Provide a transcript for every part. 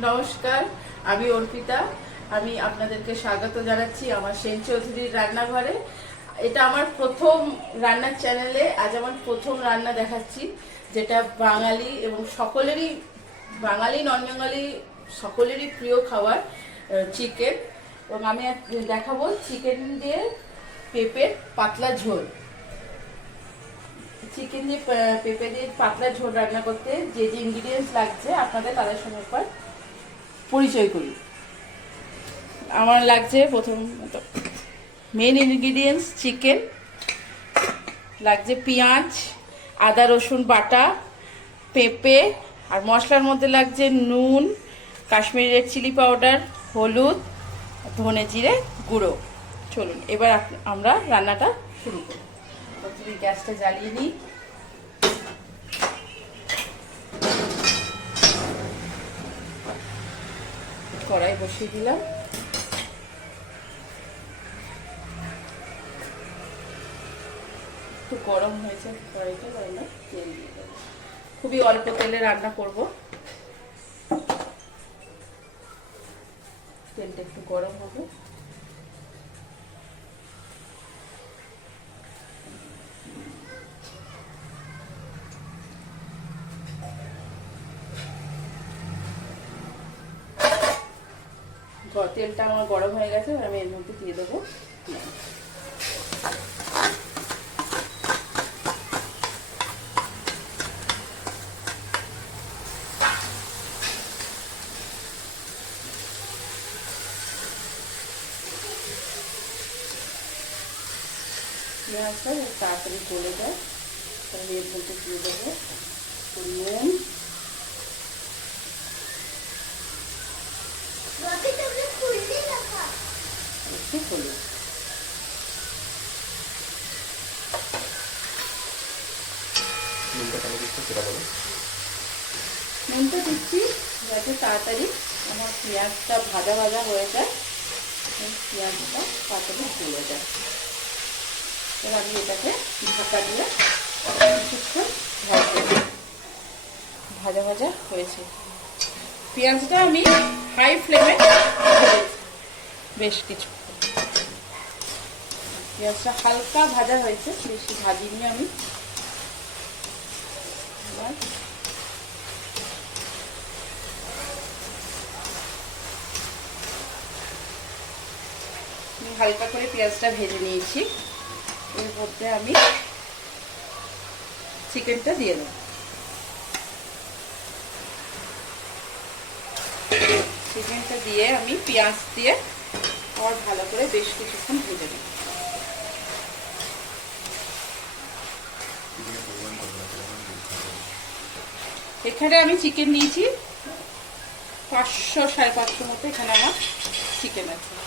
নমস্কার, আমি অর্পিতা। আমি আপনাদেরকে স্বাগত জানাচ্ছি আমার সেন চৌধুরীর রান্নাঘরে। এটা আমার প্রথম রান্নার চ্যানেলে, আজ আমার প্রথম রান্না দেখাচ্ছি, যেটা বাঙালি এবং সকলেরই, বাঙালি নন বাঙালি সকলেরই প্রিয় খাবার চিকেন। এবং আমি দেখাবো চিকেন দিয়ে পেঁপের পাতলা ঝোল। চিকেন দিয়ে পেঁপে দিয়ে পাতলা ঝোল রান্না করতে যে যে ইনগ্রিডিয়েন্টস লাগছে আপনাদের, তাদের সঙ্গে একবার পরিচয় করি। আমার লাগছে প্রথমত মেন ইনগ্রিডিয়েন্টস চিকেন লাগছে পেঁয়াজ, আদা, রসুন, বাটা, পেঁপে, আর মশলার মধ্যে লাগছে নুন, কাশ্মীরি রেড চিলি পাউডার হলুদ, ধনে জিরে গুঁড়ো। চলুন, এবার আমরা রান্নাটা শুরু করি। প্রথমে গ্যাসটা জ্বালিয়ে নিই। কড়াই বসিয়ে দিলাম। একটু গরম হয়েছে, কড়াইটা এবার না? তেল দিয়ে দেবো। খুবই অল্প তেলে রান্না করব। তেলটা একটু গরম হবে। তেলটা আমার গরম হয়ে গেছে আমি এর মধ্যে দিয়ে দেবো। তাড়াতাড়ি গলে যায়, তাহলে এর মধ্যে দিয়ে দেবো নুন একটু হলুদ নুনটা কেন দিচ্ছ সেটা বলো নুনটা দিচ্ছি যাতে তাড়াতাড়ি আমার পেঁয়াজটা ভাজা ভাজা হয়ে যায়। পেঁয়াজটা তাড়াতাড়ি গলে যায় এবার আমি এটাকে ঢাকা দিয়ে কিছুক্ষণ ভাজবো ভাজা ভাজা হয়েছে। পেঁয়াজটা আমি হাই ফ্লেমে বেশ কিছু পেঁয়াজটা হালকা ভাজা হয়েছে, বেশি ভাজিনি আমি এবার আমি হালকা করে পেঁয়াজটা ভেজে নিয়েছি। এর মধ্যে আমি চিকেনটা দিয়ে দেবো। চিকেনটা দিয়ে আমি পেঁয়াজ দিয়ে আবার ভালো করে বেশ কিছুক্ষণ ভেজে নেব। এখানে আমি চিকেন নিয়েছি পাঁচশো সাড়ে পাঁচশো মতো এখানে আমার চিকেন আছে।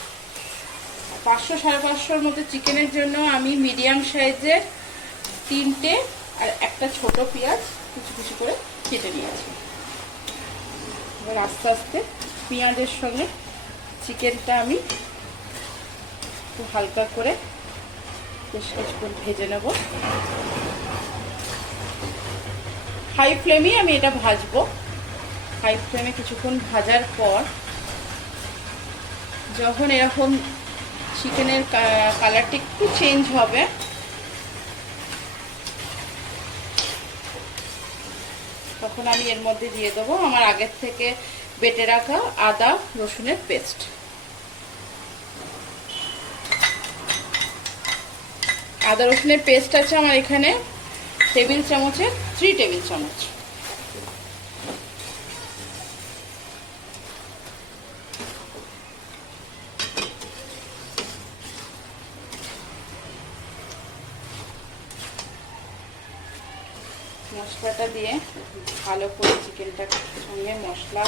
পাঁচশো, সাড়ে পাঁচশোর মতো চিকেনের জন্য আমি মিডিয়াম সাইজের তিনটে আর একটা ছোট পেঁয়াজ কিছু কিছু করে কেটে নিয়েছি। এবার আস্তে আস্তে পেঁয়াজের সঙ্গে চিকেনটা আমি একটু হালকা করে বেশ কিছুক্ষণ ভেজে নেব। হাই ফ্লেমেই আমি এটা ভাজবো। হাই ফ্লেমে কিছুক্ষণ ভাজার পর যখন এরকম চিকেনের কালারটা একটু চেঞ্জ হবে। তখন আমি এর মধ্যে দিয়ে দেবো আমার আগের থেকে বেটে রাখা আদা, রসুনের পেস্ট আদা, রসুনের পেস্ট আছে আমার এখানে টেবিল চামচের থ্রি টেবিল চামচ। মশলাটা দিয়ে ভালো করে চিকেনটার সঙ্গে মশলা,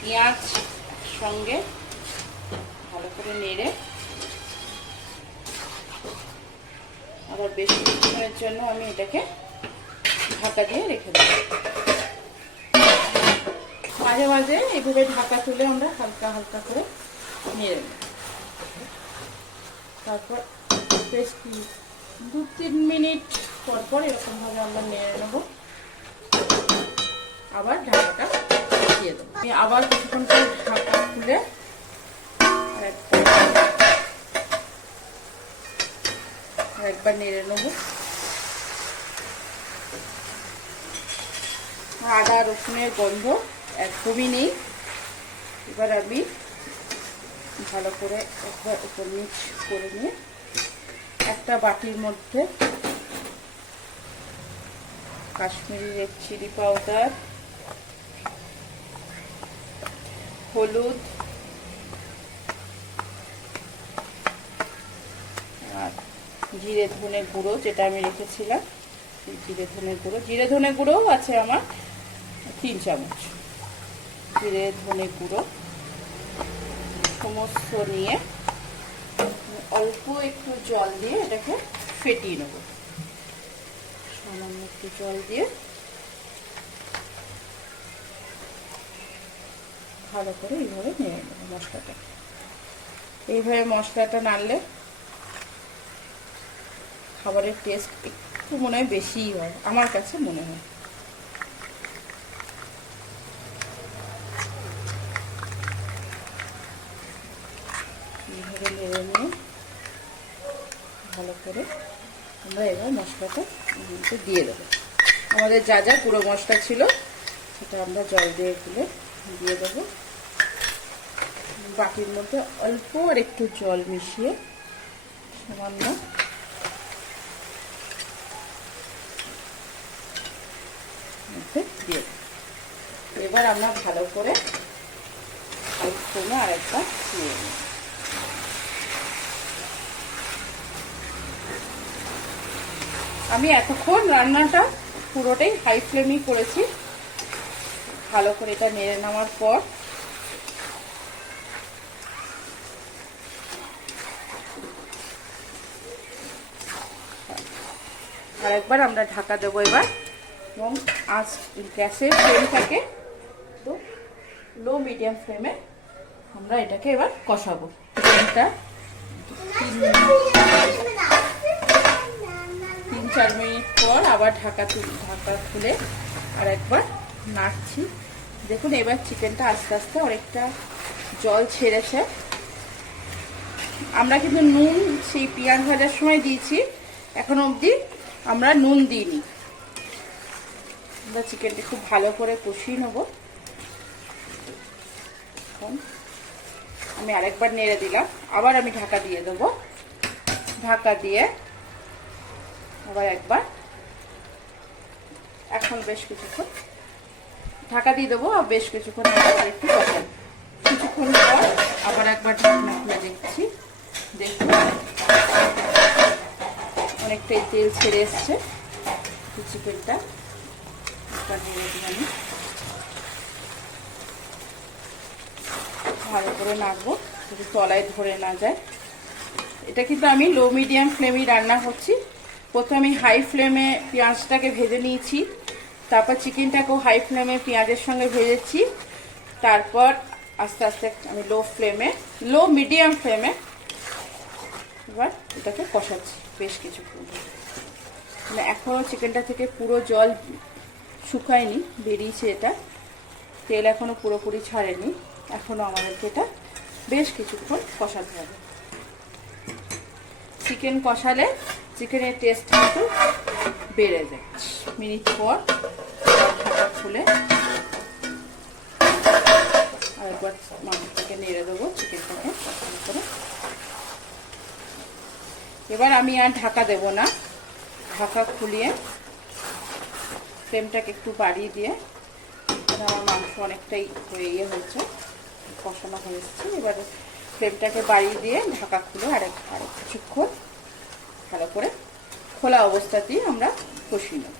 পেঁয়াজ সঙ্গে ভালো করে নেড়ে আবার বেশ কিছুক্ষণের জন্য আমি এটাকে ঢাকা দিয়ে রেখে দেব। মাঝে মাঝে এইভাবে ঢাকা তুলে আমরা হালকা হালকা করে নেড়ে নেব। তারপর বেশ দু তিন মিনিট পর পর এরকমভাবে আমরা নেড়ে নেব। আবার ঢাকাটা দিয়ে দেবো। আমি আবার কিছুক্ষণ পর ঢাকা খুলে একবার নেড়ে নেব। আদা, রসুনের গন্ধ একদমই নেই। এবার আমি ভালো করে একবার উপর মিক্স করে নিয়ে একটা বাটির মধ্যে কাশ্মীরি রেড চিলি পাউডার, হলুদ, আর জিরে ধনে গুঁড়ো যেটা আমি রেখেছিলাম। জিরে ধনে গুঁড়ো, জিরে ধনে গুঁড়োও আছে আমার তিন চামচ। জিরে ধনে গুঁড়ো, সমস্ত নিয়ে অল্প একটু জল দিয়ে এটাকে ফেটিয়ে নেব। সামান্য একটু জল দিয়ে ভালো করে এইভাবে নিয়ে নেব মশলাটা। এইভাবে মশলাটা নাড়লে খাবারের টেস্ট একটু মনে হয় বেশিই হয়, আমার কাছে মনে হয় এইভাবে নেড়ে নিয়ে ভালো করে আমরা এবার মশলাটা দিয়ে দেবো। আমাদের যা যা পুরো মশলা ছিল, সেটা আমরা জল দিয়ে গুলে দিয়ে দেবো। বাটির মধ্যে অল্প আর একটু জল মিশিয়ে সামান্য দিয়ে। এবার আমরা ভালো করে হাই ফ্লেমে আরেকবার দিয়ে আমি এতক্ষণ রান্নাটা পুরোটাই হাই ফ্লেমেই করেছি। ভালো করে এটা নেড়ে নেওয়ার পর আরেকবার আমরা ঢাকা দেবো এবার। এবং আঁচ গ্যাসের ফ্লেমটাকে তো লো মিডিয়াম ফ্লেমে আমরা এটাকে এবার কষাবো। ফ্লেমটা চার মিনিট পর আবার ঢাকা ঢাকা খুলে আর একবার নাড়ছি। দেখুন, এবার চিকেনটা আস্তে আস্তে অনেকটা জল ছেড়েছে। আমরা কিন্তু নুন, সেই পেঁয়াজ ভাজার সময় দিয়েছি। এখন অবধি আমরা নুন দিইনি। আমরা চিকেনটা খুব ভালো করে কষিয়ে নেব। আমি আরেকবার নেড়ে দিলাম। আবার আমি ঢাকা দিয়ে দেবো। ঢাকা দিয়ে আবার একবার। এখন বেশ কিছুক্ষণ ঢাকা দিয়ে দেবো আর বেশ কিছুক্ষণ আরেকটু কষাই কিছুক্ষণ পর আবার একবার ঢাকনা খুলে দেখছি, দেখুন। অনেকটাই তেল ছেড়ে এসছে। চিকেনটা ভালো করে নাড়বো, যদি তলায় ধরে না যায়। এটা কিন্তু আমি লো মিডিয়াম ফ্লেমেই রান্না করছি। প্রথমে হাই ফ্লেমে পেঁয়াজটাকে ভেজে নিয়েছি। তারপর চিকেনটাকেও হাই ফ্লেমে পেঁয়াজের সঙ্গে ভেজেছি। তারপর আস্তে আস্তে আমি লো ফ্লেমে লো মিডিয়াম ফ্লেমে এবার এটাকে কষাচ্ছি বেশ কিছুক্ষণ। মানে এখনও চিকেনটা থেকে পুরো জল শুকায়নি, বেরিয়েছে এটা। তেল এখনও পুরোপুরি ছাড়েনি। এখনও আমাদেরকে এটা বেশ কিছুক্ষণ কষাতে হবে। চিকেন কষালে চিকেনের টেস্ট কিন্তু বেড়ে যায়। মিনিট পর ঢাকা খুলে আরেকবার মাংসটাকে নেড়ে দেবো, চিকেনটাকে করে। এবার আমি আর ঢাকা দেব না। ঢাকা খুলিয়ে ফ্লেমটাকে একটু বাড়িয়ে দিয়ে আমার মাংস অনেকটাই ইয়ে হয়েছে, কষানো হয়ে এসছে। এবার ফ্লেমটাকে বাড়িয়ে দিয়ে ঢাকা খুলে আরেক আরেক কিছুক্ষণ ভালো করে খোলা অবস্থাতেই আমরা কষিয়ে নেব।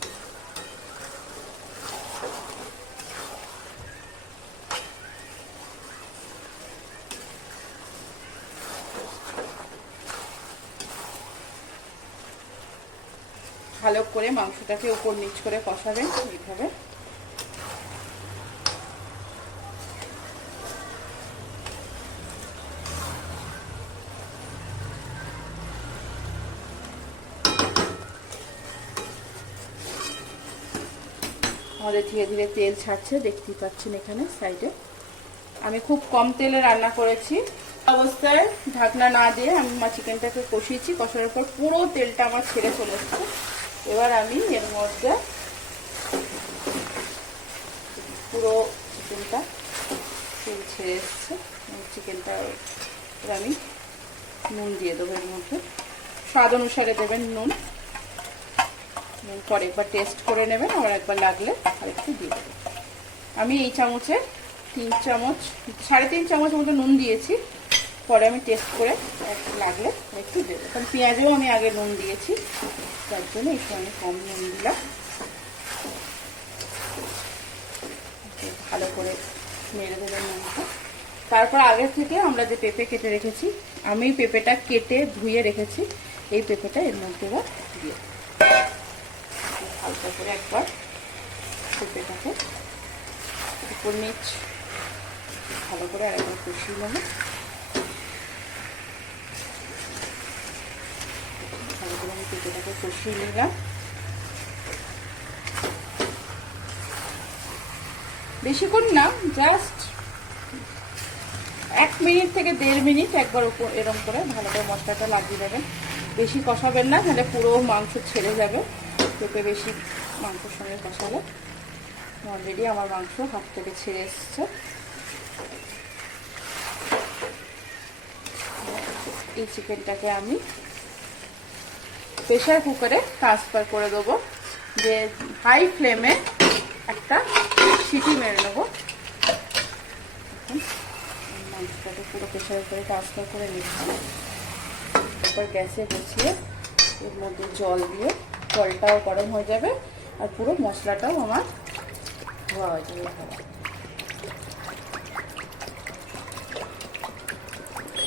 ভালো করে মাংসটাকে উপর নিচ করে কষাবেন এইভাবে। আমাদের ধীরে ধীরে তেল ছাড়ছে, দেখতেই পাচ্ছেন এখানে সাইডে। আমি খুব কম তেলে রান্না করেছি। অবস্থায় ঢাকনা না দিয়ে আমি আমার চিকেনটাকে কষিয়েছি, কষানোর পর পুরো তেলটা আমার ছেড়ে চলে এবার আমি এর মধ্যে পুরো চিকেনটা তেল ছেড়ে এসছে। চিকেনটা আমি নুন দিয়ে দেবো এর মধ্যে। স্বাদ অনুসারে দেবেন নুন। পরে একবার টেস্ট করে নেবেন, আবার একবার লাগলে আরেকটু দিয়ে দেবেন। আমি এই চামচে তিন চামচ, সাড়ে তিন চামচ মতো নুন দিয়েছি, পরে আমি টেস্ট করে লাগলে একটু দেবো। কারণ পেঁয়াজেও আমি আগে নুন দিয়েছি, তার জন্য একটু সময় কম নুন দিলাম। ভালো করে মেরে দেবেন নুনটা। তারপর আগে থেকে আমরা যে পেঁপে কেটে রেখেছি, আমি পেঁপেটা কেটে ধুয়ে রেখেছি, এই পেঁপেটা এর মধ্যে এবার দিয়ে। হালকা করে একবার পেঁপেটাকে উপর নিচ ভালো করে আরেকবার কষিয়ে নেব। ভালো করে আমি পেঁপেটাকে কষিয়ে নিলাম। বেশিক্ষণ না জাস্ট এক মিনিট থেকে দেড় মিনিট একবার উপর এরম করে ভালো করে মশলাটা লাগিয়ে দেবেন। বেশি কষাবেন না, তাহলে পুরো মাংস ছেড়ে যাবে। পেঁপে বেশি মাংসের সঙ্গে কষালে। অলরেডি আমার মাংস হাত থেকে ছেড়ে এসছে। এই চিকেনটাকে আমি প্রেশার কুকারে ট্রান্সফার করে দেবো। যে হাই ফ্লেমে একটা সিটি মেরে নেব। মাংসটাকে পুরো প্রেশার কুকারে ট্রান্সফার করে নিচ্ছি। তারপর গ্যাসে বসিয়ে এর মধ্যে জল দিয়ে জলটাও গরম হয়ে যাবে আর পুরো মশলাটাও আমার ধোয়া হয়ে যাবে।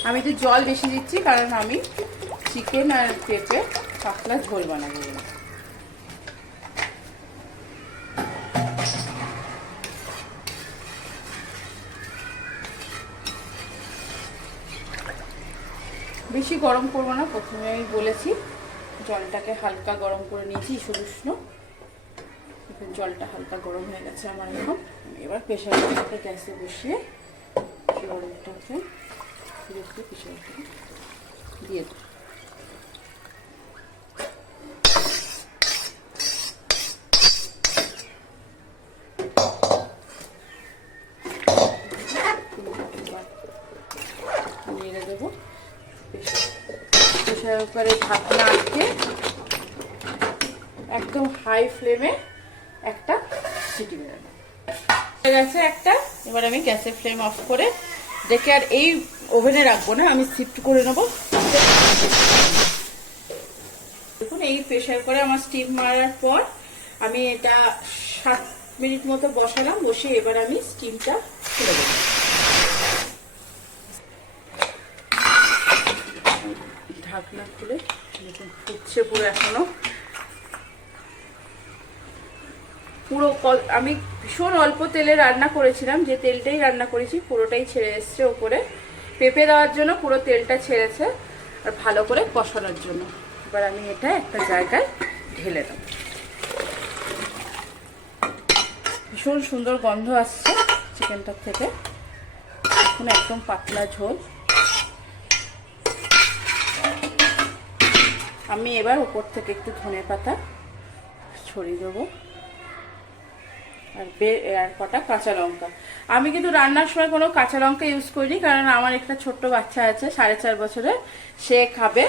আমি তো জল বেশি দিচ্ছি কারণ আমি চিকেন আর পেঁপে পাতলা ঝোল বানাবো। বেশি গরম করব না, প্রথমে আমি বলেছি। জলটাকে হালকা গরম করে নিয়েছি উষ্ণ। উষ্ণ জলটা হালকা গরম হয়ে গেছে আমার এখন। এবার প্রেশার কুকারটা গ্যাসে বসিয়ে গরমটাকে ধীরে প্রেশার কুকারে দিয়ে দেবো। দেবো। প্রেশার কুকারে ঢাকনা আটকে একদম হাই ফ্লেমে একটা সিটি হয়ে গেছে একটা। এবার আমি গ্যাসের ফ্লেম অফ করে দেখে আর এই ওভেনে রাখব না, আমি শিফট করে নেব। দেখুন, এই প্রেশার করে আমার স্টিম মারার পর আমি এটা সাত মিনিট মতো বসালাম, বসে এবার আমি স্টিমটা খুলে দেবো ঢাকনা খুলে, দেখুন, ফুটছে পুরো এখনও। পুরো কল- আমি ভীষণ অল্প তেলে রান্না করেছিলাম, যে তেলটাই রান্না করেছি পুরোটাই ছেড়ে এসছে ওপরে। পেঁপে দেওয়ার জন্য পুরো তেলটা ছেড়েছে, আর ভালো করে কষানোর জন্য। এবার আমি এটা একটা জায়গায় ঢেলে দেব। ভীষণ সুন্দর গন্ধ আসছে চিকেনটার থেকে এখন একদম পাতলা ঝোল। আমি এবার উপর থেকে একটু ধনে পাতা ছড়িয়ে দেবো। আর আর কটা কাঁচা লঙ্কা। আমি কিন্তু রান্নার সময় কোনো কাঁচা লঙ্কা ইউজ করিনি, কারণ আমার একটা ছোট্ট বাচ্চা আছে, সাড়ে চার বছরের। সে খাবে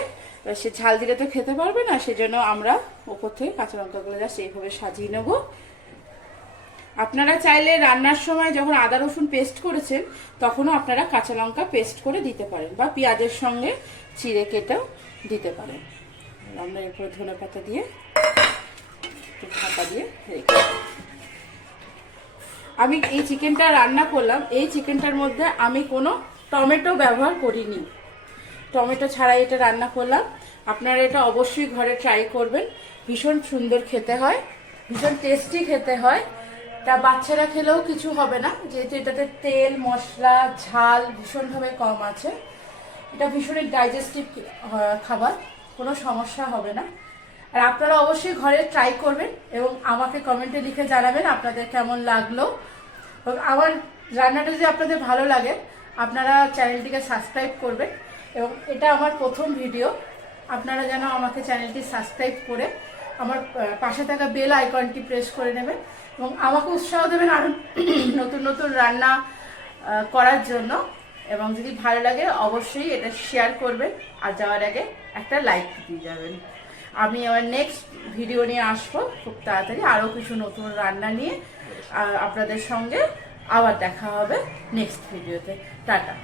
সে ঝাল দিলে তো খেতে পারবে না, সেজন্য আমরা ওপর থেকে কাঁচা লঙ্কাগুলো জাস্ট এইভাবে সাজিয়ে নেব। আপনারা চাইলে রান্নার সময় যখন আদা, রসুন পেস্ট করেছেন, তখনও আপনারা কাঁচা লঙ্কা পেস্ট করে দিতে পারেন, বা পেঁয়াজের সঙ্গে চিড়ে কেটেও দিতে পারেন। আমরা এরপরে ধনে পাতা দিয়ে, একটু ঢাকা দিয়ে রেখে। আমি এই চিকেনটা রান্না করলাম। এই চিকেনটার মধ্যে আমি কোনো টমেটো ব্যবহার করিনি। টমেটো ছাড়াই এটা রান্না করলাম। আপনারা এটা অবশ্যই ঘরে ট্রাই করবেন। ভীষণ সুন্দর খেতে হয়, ভীষণ টেস্টি খেতে হয়। তা বাচ্চারা খেলেও কিছু হবে না, যেহেতু এটাতে তেল, মশলা, ঝাল ভীষণভাবে কম আছে। এটা ভীষণই ডাইজেস্টিভ খাবার, কোনো সমস্যা হবে না। আর আপনারা অবশ্যই ঘরে ট্রাই করবেন এবং আমাকে কমেন্টে লিখে জানাবেন আপনাদের কেমন লাগল। আমার রান্নাটা যদি আপনাদের ভালো লাগে, আপনারা চ্যানেলটিকে সাবস্ক্রাইব করবেন। এবং এটা আমার প্রথম ভিডিও আপনারা যেন আমাকে চ্যানেলটি সাবস্ক্রাইব করে আমার পাশে থাকা বেল আইকনটি প্রেস করে নেবেন এবং আমাকে উৎসাহ দেবেন আরও নতুন নতুন রান্না করার জন্য। এবং যদি ভালো লাগে, অবশ্যই এটা শেয়ার করবেন। আর যাওয়ার আগে একটা লাইক দিয়ে যাবেন। আমি আবার নেক্সট ভিডিও নিয়ে আসব। খুব তাড়াতাড়ি আরও কিছু নতুন রান্না নিয়ে আপনাদের সঙ্গে আবার দেখা হবে নেক্সট ভিডিওতে টাটা।